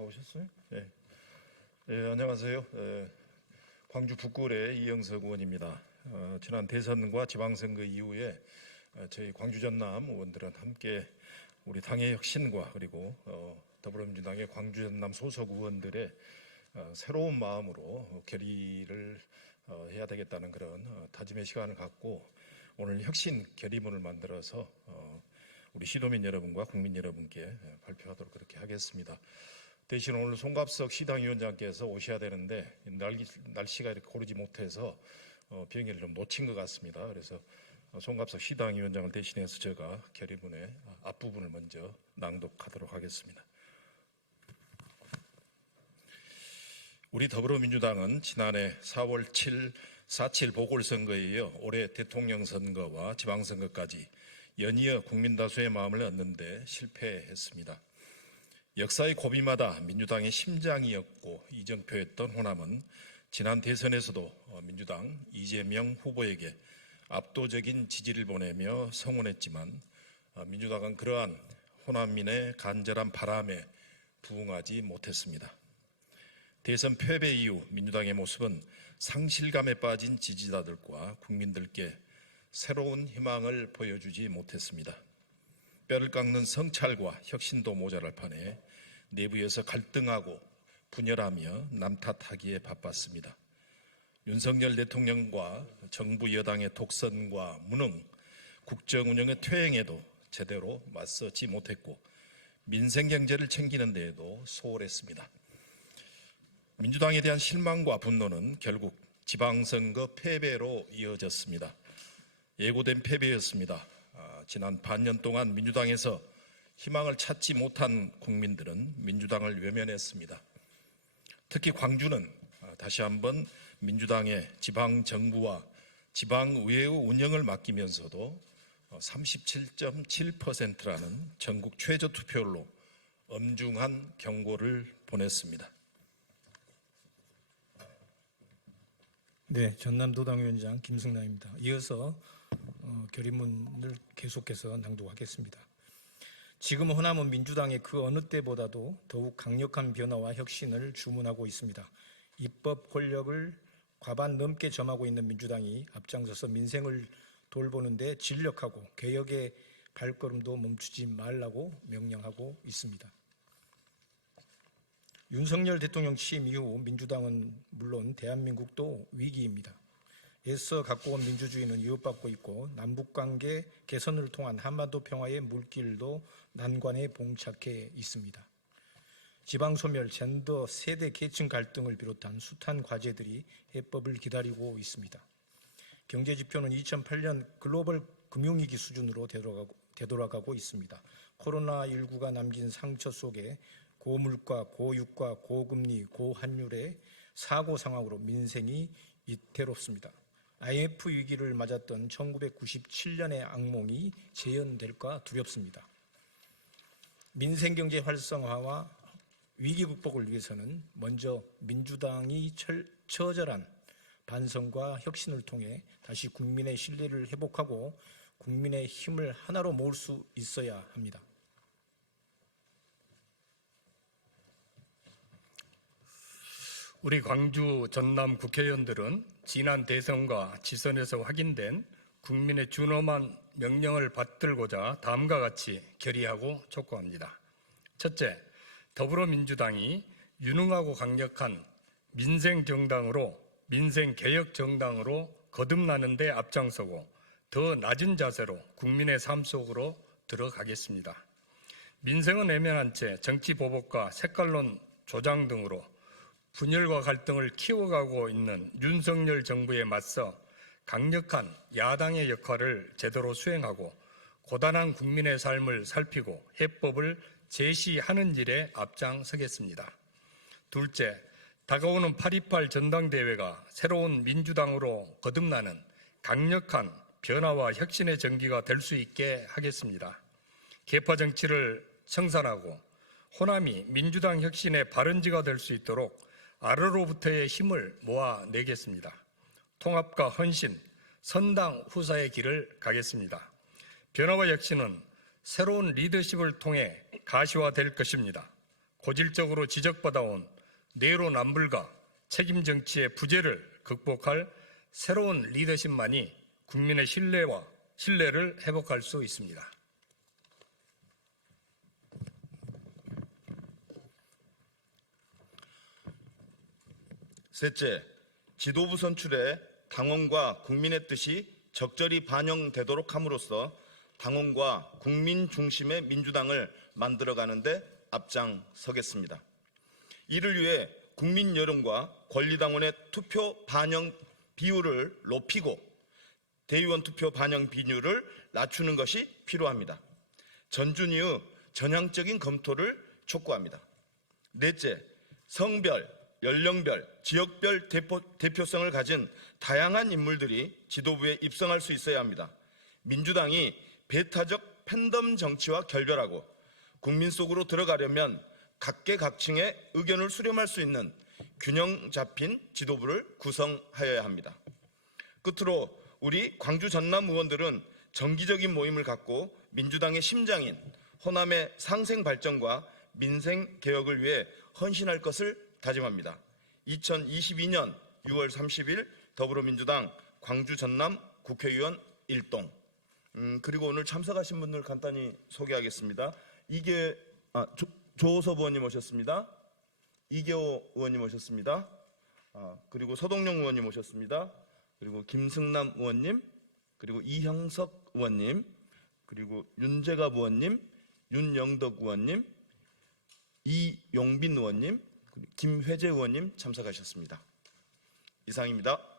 다 오셨어요? 네. 예, 안녕하세요. 예, 광주 북구의 이영석 의원입니다. 어, 지난 대선과 지방선거 이후에 어, 저희 광주 전남 의원들은 함께 우리 당의 혁신과 그리고 어, 더불어민주당의 광주 전남 소속 의원들의 어, 새로운 마음으로 어, 결의를 어, 해야 되겠다는 그런 어, 다짐의 시간을 갖고 오늘 혁신 결의문을 만들어서 어, 우리 시도민 여러분과 국민 여러분께 예, 발표하도록 그렇게 하겠습니다. 대신 오늘 송갑석 시당위원장께서 오셔야 되는데 날기, 날씨가 이렇게 고르지 못해서 어, 비행기를 좀 놓친 것 같습니다. 그래서 어, 송갑석 시당위원장을 대신해서 제가 결의문의 앞부분을 먼저 낭독하도록 하겠습니다. 우리 더불어민주당은 지난해 4월 7, 4.7 보궐선거에 이어 올해 대통령 선거와 지방선거까지 연이어 국민 다수의 마음을 얻는데 실패했습니다. 역사의 고비마다 민주당의 심장이었고 이정표였던 호남은 지난 대선에서도 어, 민주당 이재명 후보에게 압도적인 지지를 보내며 성원했지만 어, 민주당은 그러한 호남민의 간절한 바람에 부응하지 못했습니다. 대선 패배 이후 민주당의 모습은 상실감에 빠진 지지자들과 국민들께 새로운 희망을 보여주지 못했습니다. 뼈를 깎는 성찰과 혁신도 모자랄 판에 내부에서 갈등하고 분열하며 남탓하기에 바빴습니다. 윤석열 대통령과 정부 여당의 독선과 무능, 국정 운영의 퇴행에도 제대로 맞서지 못했고 민생 경제를 챙기는 데에도 소홀했습니다. 민주당에 대한 실망과 분노는 결국 지방선거 패배로 이어졌습니다. 예고된 패배였습니다. 아, 지난 반년 동안 민주당에서 희망을 찾지 못한 국민들은 민주당을 외면했습니다. 특히 광주는 아, 다시 한번 민주당의 지방 정부와 지방 의회의 운영을 맡기면서도 37.7%라는 전국 최저 투표율로 엄중한 경고를 보냈습니다. 네, 전남도당 위원장 김승남입니다. 이어서 어, 결의문을 계속해서 낭독하겠습니다. 지금 호남은 민주당의 그 어느 때보다도 더욱 강력한 변화와 혁신을 주문하고 있습니다. 입법 권력을 과반 넘게 점하고 있는 민주당이 앞장서서 민생을 돌보는데 진력하고 개혁의 발걸음도 멈추지 말라고 명령하고 있습니다. 윤석열 대통령 취임 이후 민주당은 물론 대한민국도 위기입니다. 애써 갖고 온 민주주의는 위협받고 있고 남북관계 개선을 통한 한반도 평화의 물길도 난관에 봉착해 있습니다. 지방소멸, 젠더, 세대, 계층 갈등을 비롯한 숱한 과제들이 해법을 기다리고 있습니다. 경제 지표는 2008년 글로벌 금융위기 수준으로 되돌아가고, 되돌아가고 있습니다. 코로나19가 남긴 상처 속에 고물가, 고유가, 고금리, 고환율의 사고 상황으로 민생이 위태롭습니다. IMF 위기를 맞았던 1997년의 악몽이 재현될까 두렵습니다. 민생 경제 활성화와 위기 극복을 위해서는 먼저 민주당이 철, 처절한 반성과 혁신을 통해 다시 국민의 신뢰를 회복하고 국민의 힘을 하나로 모을 수 있어야 합니다. 우리 광주 전남 국회의원들은 지난 대선과 지선에서 확인된 국민의 준엄한 명령을 받들고자 다음과 같이 결의하고 촉구합니다. 첫째, 더불어민주당이 유능하고 강력한 민생 정당으로 민생 개혁 정당으로 거듭나는 데 앞장서고 더 낮은 자세로 국민의 삶 속으로 들어가겠습니다. 민생은 애매한 채 정치 보복과 색깔론 조장 등으로 분열과 갈등을 키워가고 있는 윤석열 정부에 맞서 강력한 야당의 역할을 제대로 수행하고 고단한 국민의 삶을 살피고 해법을 제시하는 일에 앞장서겠습니다. 둘째, 다가오는 8.28 전당대회가 새로운 민주당으로 거듭나는 강력한 변화와 혁신의 전기가 될 수 있게 하겠습니다. 개파 정치를 청산하고 호남이 민주당 혁신의 발원지가 될 수 있도록 아래로부터의 힘을 모아내겠습니다. 통합과 헌신, 선당 후사의 길을 가겠습니다. 변화와 혁신은 새로운 리더십을 통해 가시화될 것입니다. 고질적으로 지적받아온 내로남불과 책임 정치의 부재를 극복할 새로운 리더십만이 국민의 신뢰와 신뢰를 회복할 수 있습니다. 셋째, 지도부 선출에 당원과 국민의 뜻이 적절히 반영되도록 함으로써 당원과 국민 중심의 민주당을 만들어가는데 앞장서겠습니다. 이를 위해 국민 여론과 권리당원의 투표 반영 비율을 높이고 대의원 투표 반영 비율을 낮추는 것이 필요합니다. 전준위의 전향적인 검토를 촉구합니다. 넷째, 성별, 연령별, 지역별 대표, 대표성을 가진 다양한 인물들이 지도부에 입성할 수 있어야 합니다. 민주당이 배타적 팬덤 정치와 결별하고 국민 속으로 들어가려면 각계각층의 의견을 수렴할 수 있는 균형 잡힌 지도부를 구성하여야 합니다. 끝으로 우리 광주 전남 의원들은 정기적인 모임을 갖고 민주당의 심장인 호남의 상생 발전과 민생 개혁을 위해 헌신할 것을 다짐합니다. 2022년 6월 30일 더불어민주당 광주 전남 국회의원 일동 음, 그리고 오늘 참석하신 분들 간단히 소개하겠습니다. 이게 아, 조, 조호섭 의원님 오셨습니다. 이계호 의원님 오셨습니다. 아, 그리고 서동영 의원님 오셨습니다. 그리고 김승남 의원님, 그리고 이형석 의원님, 그리고 윤재갑 의원님, 윤영덕 의원님, 이용빈 의원님, 김회재 의원님 참석하셨습니다. 이상입니다.